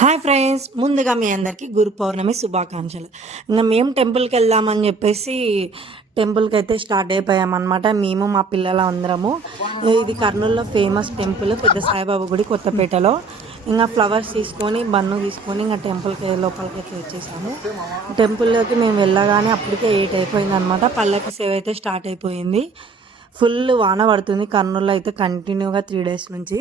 Hi friends, ముందుగా మీ అందరికీ గురు పౌర్ణమి శుభాకాంక్షలు. ఇంకా మేము టెంపుల్కి వెళ్దామని చెప్పేసి టెంపుల్కి అయితే స్టార్ట్ అయిపోయామన్నమాట. మేము మా పిల్లల అందరము. ఇది కర్నూలులో ఫేమస్ టెంపుల్ పెద్ద సాయిబాబా గుడి కొత్తపేటలో. ఇంకా ఫ్లవర్స్ తీసుకొని బన్ను తీసుకొని ఇంకా టెంపుల్కి లోపలికి అయితే వచ్చేసాము. టెంపుల్లోకి మేము వెళ్ళగానే అప్పటికే 8 అయిపోయింది అనమాట. పల్లకి సేవ అయితే స్టార్ట్ అయిపోయింది. ఫుల్ వాన పడుతుంది కర్నూలులో అయితే కంటిన్యూగా 3 days నుంచి.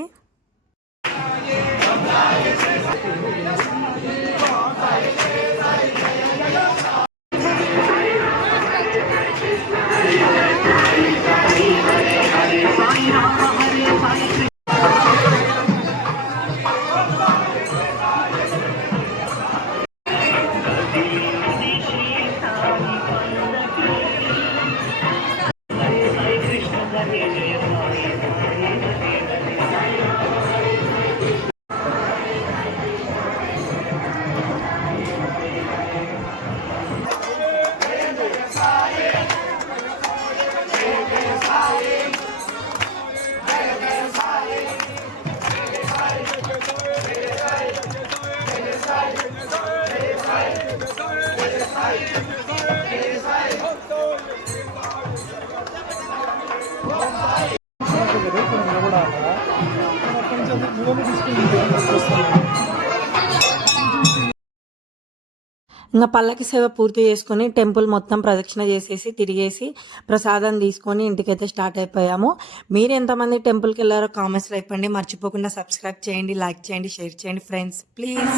ఇంకా పల్లకి సేవ పూర్తి చేసుకొని టెంపుల్ మొత్తం ప్రదక్షిణ చేసేసి తిరిగేసి ప్రసాదం తీసుకొని ఇంటికైతే స్టార్ట్ అయిపోయాము. మీరు ఎంతమంది టెంపుల్కి వెళ్ళారో కామెంట్స్లో చెప్పండి. మర్చిపోకుండా సబ్స్క్రైబ్ చేయండి, లైక్ చేయండి, షేర్ చేయండి ఫ్రెండ్స్ ప్లీజ్.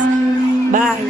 బాయ్.